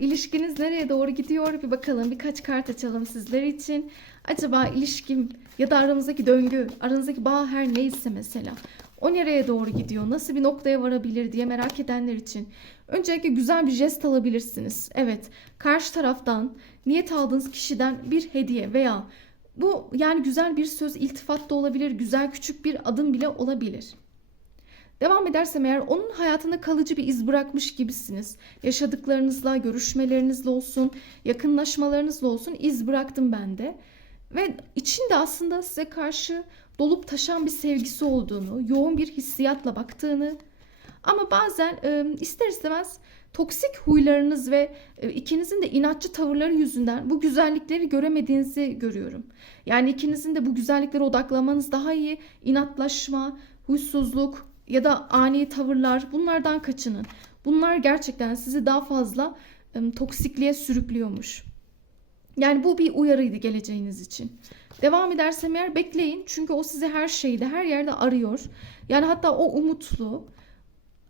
İlişkiniz nereye doğru gidiyor bir bakalım birkaç kart açalım sizler için. Acaba ilişkim ya da aramızdaki döngü, aranızdaki bağ her neyse mesela o nereye doğru gidiyor, nasıl bir noktaya varabilir diye merak edenler için. Öncelikle güzel bir jest alabilirsiniz. Evet, karşı taraftan niyet aldığınız kişiden bir hediye veya bu yani güzel bir söz, iltifat da olabilir, güzel küçük bir adım bile olabilir. Devam edersem eğer onun hayatında kalıcı bir iz bırakmış gibisiniz. Yaşadıklarınızla, görüşmelerinizle olsun, yakınlaşmalarınızla olsun iz bıraktım ben de. Ve içinde aslında size karşı dolup taşan bir sevgisi olduğunu, yoğun bir hissiyatla baktığını ama bazen ister istemez toksik huylarınız ve ikinizin de inatçı tavırları yüzünden bu güzellikleri göremediğinizi görüyorum. Yani ikinizin de bu güzelliklere odaklanmanız daha iyi. İnatlaşma, huysuzluk ya da ani tavırlar bunlardan kaçının. Bunlar gerçekten sizi daha fazla e, toksikliğe sürüklüyormuş. Yani bu bir uyarıydı geleceğiniz için. Devam edersem eğer bekleyin. Çünkü o sizi her şeyde, her yerde arıyor. Yani hatta o umutlu,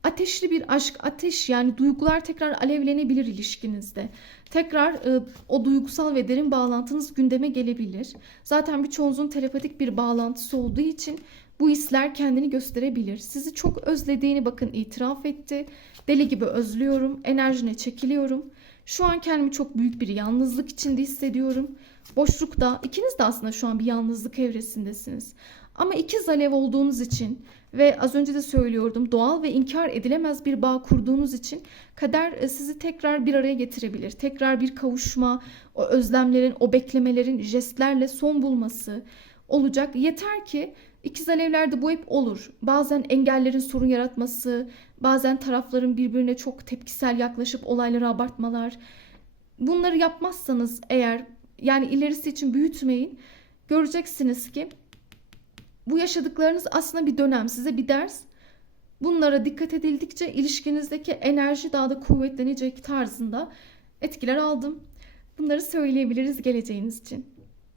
ateşli bir aşk, ateş yani duygular tekrar alevlenebilir ilişkinizde. Tekrar e, o duygusal ve derin bağlantınız gündeme gelebilir. Zaten birçoğunuzun telepatik bir bağlantısı olduğu için bu hisler kendini gösterebilir. Sizi çok özlediğini bakın itiraf etti. Deli gibi özlüyorum, enerjine çekiliyorum. Şu an kendimi çok büyük bir yalnızlık içinde hissediyorum. Boşlukta ikiniz de aslında şu an bir yalnızlık evresindesiniz. Ama ikiz alev olduğunuz için ve az önce de söylüyordum doğal ve inkar edilemez bir bağ kurduğunuz için kader e, sizi tekrar bir araya getirebilir. Tekrar bir kavuşma, o özlemlerin, o beklemelerin jestlerle son bulması olacak. Yeter ki ikiz alevlerde bu hep olur. Bazen engellerin sorun yaratması, bazen tarafların birbirine çok tepkisel yaklaşıp olayları abartmalar. Bunları yapmazsanız eğer yani ilerisi için büyütmeyin. Göreceksiniz ki bu yaşadıklarınız aslında bir dönem, size bir ders. Bunlara dikkat edildikçe ilişkinizdeki enerji daha da kuvvetlenecek tarzında etkiler aldım. Bunları söyleyebiliriz geleceğiniz için.